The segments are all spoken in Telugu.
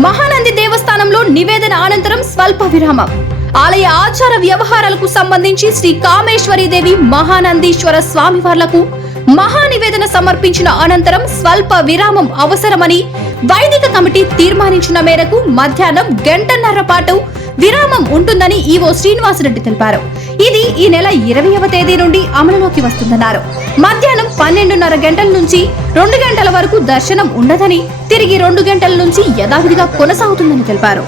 మహానంది దేవస్థానంలో నివేదన అనంతరం స్వల్ప విరామం. ఆలయ ఆచార వ్యవహారాలకు సంబంధించి శ్రీ కామేశ్వరీదేవి మహానందీశ్వర స్వామివార్లకు మహానివేదన సమర్పించిన అనంతరం స్వల్ప విరామం అవసరమని వైదిక కమిటీ తీర్మానించిన మేరకు మధ్యాహ్నం గంటన్నర పాటు విరామం ఉంటుందని ఈవో శ్రీనివాసరెడ్డి తెలిపారు. ఇది ఈ నెల 20వ తేదీ నుండి అమలులోకి వస్తుందన్నారు. మధ్యాహ్నం 12:30 గంటల నుంచి 2 గంటల వరకు దర్శనం ఉండదని, తిరిగి 2 గంటల నుంచి యథావిధిగా కొనసాగుతుందని తెలిపారు.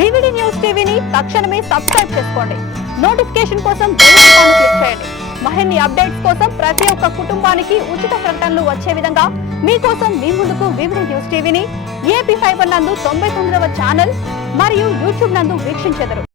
వివిడి న్యూస్ టీవీని తక్షణమే సబ్స్క్రైబ్ చేసుకోండి. నోటిఫికేషన్ కోసం బెల్ ఐకాన్ క్లిక్ చేయండి. మరిన్ని అప్డేట్స్ కోసం ప్రతి ఒక్క కుటుంబానికి ఉచిత ప్రకటనలు వచ్చే విధంగా మీకోసం మీ ముందుకు వివిడి న్యూస్ టీవీని ఏపీ ఫైబర్ నందు 99వ ఛానల్ మరియు యూట్యూబ్ నందు వీక్షించెదరు.